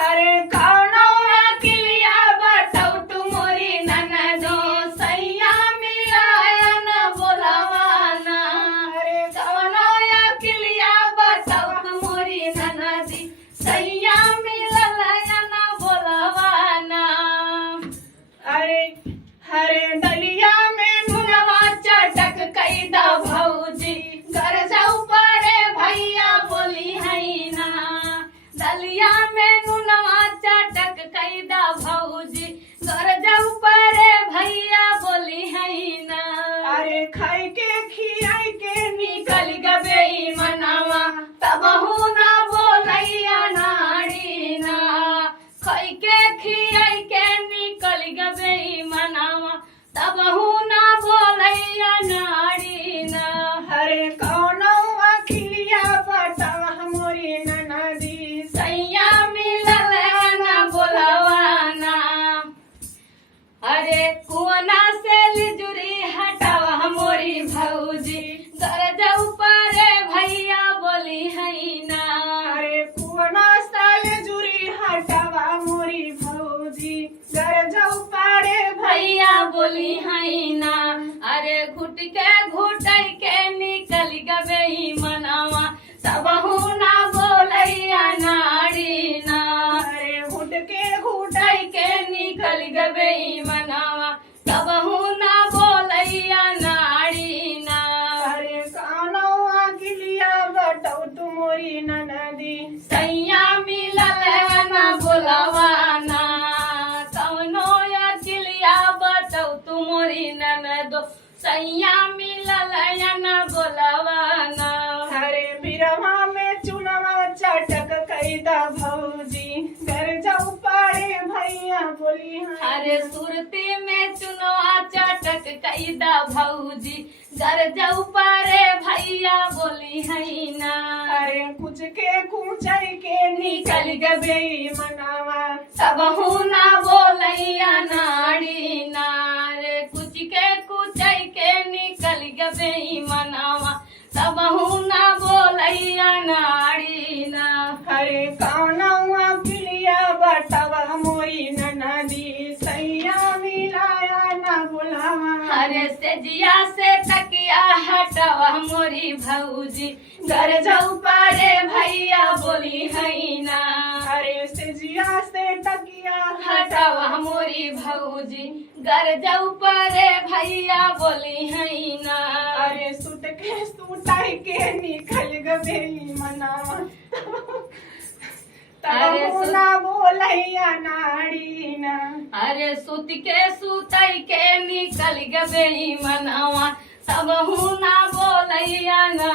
अरे कौनो अकिलिया बताऊ तू मोरी ननदो सैया मिलाया न बोलावाना। अरे कौनो अकिलिया बताऊ तू मोरी ननदी सैया मिलाया न बोलावाना। अरे हरे दलिया में नुनवा चटक कैदा भौजी घर जाऊ पड़े भैया बोली है ना। दलिया में नुनवा चटक कैदा भौजी घर जाऊ पड़े भैया बोली है ना। अरे खाई के खियाई के निकल गबे मनावा तब ना बोलैया नाड़ी ना। खाई के खियाई के निकल गबे मनावा तब ना बोलैया नाड़ी ना। हरे कौनो अखिलिया बतावा मोरी ननदी सैया मिलल न बोलवाना। अरे कुआना से लिजुरी हटावा मोरी भौजी घर जाऊ परे भैया बोली है ना। अरे कुआना से लिजुरी हटावा मोरी भौजी घर जाऊ परे भैया बोली है ना। अरे घुट के घुटई के निकल गबे मनावा तब ना बोलैया नाड़ी ना। अरे घुट के घुटई के निकल गबे मनावा तब ना बोलैया नाड़ी ना। अरे कौनो अकिलिया बताऊ तू मोरी ननदी सैया मिलल न बोलवाना। कौनो अकिलिया बताऊ तू मोरी ननदो सैया मिलल न बोलवाना। हरे बिरवा में चुनवा चटक कैदा भौजी घर जाऊ पड़े भैया बोली है। हरे सुरती में चुनवा चटक कैदा भौजी घर जाऊ पड़े भैया बोली है ना। अरे कुछ के कुचई के निकल गबे मनावा तब ना बोलैया नाड़ी ना। रे कुछ के कुचई के निकल गबे मनावा तब ना बोलैया नाड़ी ना। हरे कौनो अकिलिया बतावा मोरी ननदी सैया मिलाया न बोलावा। हरे सेजिया से तकिया हटावा मोरी भौजी घर जाऊ पड़े भैया बोली है ना। अरे सेजिया से तकिया हटावा मोरी भौजी घर जाऊ पड़े भैया बोली है ना। अरे सुत के सुताई के निकल गबे मनावा तब ना बोलैया नाड़ी ना। अरे सुत के सुतई के निकल गबे मनावा तब ना बोलैया ना।